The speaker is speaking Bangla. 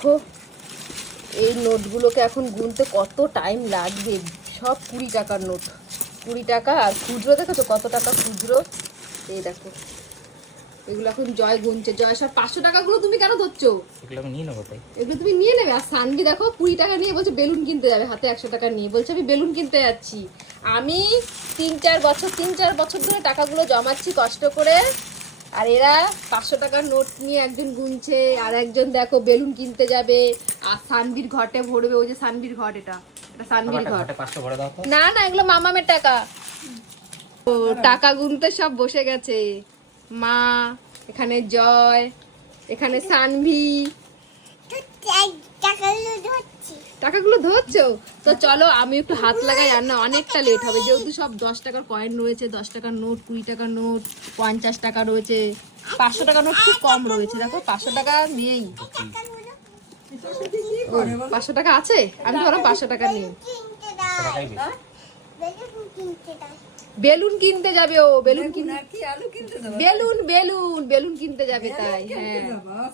দেখো এই নোটগুলোকে এখন গুনতে কত টাইম লাগবে। সব 20 টাকার নোট, 20 টাকা। আর খুচরো দেখেছো কত টাকা খুচরো? এই দেখো এগুলো এখন জয় গুনছে। জয় সব 500 টাকাগুলো তুমি কেন ধরছো? এগুলো আমি নিয়ে নেবো তাই। এগুলো তুমি নিয়ে নেবে। আর সানভি দেখো 20 টাকা নিয়ে বলছে বেলুন কিনতে যাবে, হাতে 100 টাকা নিয়ে বলছে আমি বেলুন কিনতে যাচ্ছি। আমি 3-4 বছর ধরে টাকাগুলো জমাচ্ছি কষ্ট করে, আর এরা 500 টাকার নোট নিয়ে একজন গুনছে আর একজন দেখো বেলুন কিনতে যাবে। আর সানভির ঘটে ভরবে, ওই যে সানভির ঘট, এটা সানভির ঘট। 500 ভরে দাও তো। না না, এগুলো মামামের টাকা। ও টাকা গুনতে সব বসে গেছে। মা, এখানে জয়, এখানে সানভি। টাকাগুলো ধরছো তো? চলো আমি একটু হাত লাগাই, আর না অনেকটা লেট হবে, যেহেতু সব 10 টাকার কয়েন রয়েছে, 10 টাকার নোট, 20 টাকার নোট, 50 টাকা রয়েছে, 500 টাকার নোট খুব কম রয়েছে। দেখো 500 টাকা নেই। 500 টাকা আছে? আমি ধরো 500 টাকা নেই। টাকাই বেশি। বেলুন কিনতে যাবে ও, বেলুন কিনতে, বেলুন বেলুন বেলুন কিনতে যাবে তাই। হ্যাঁ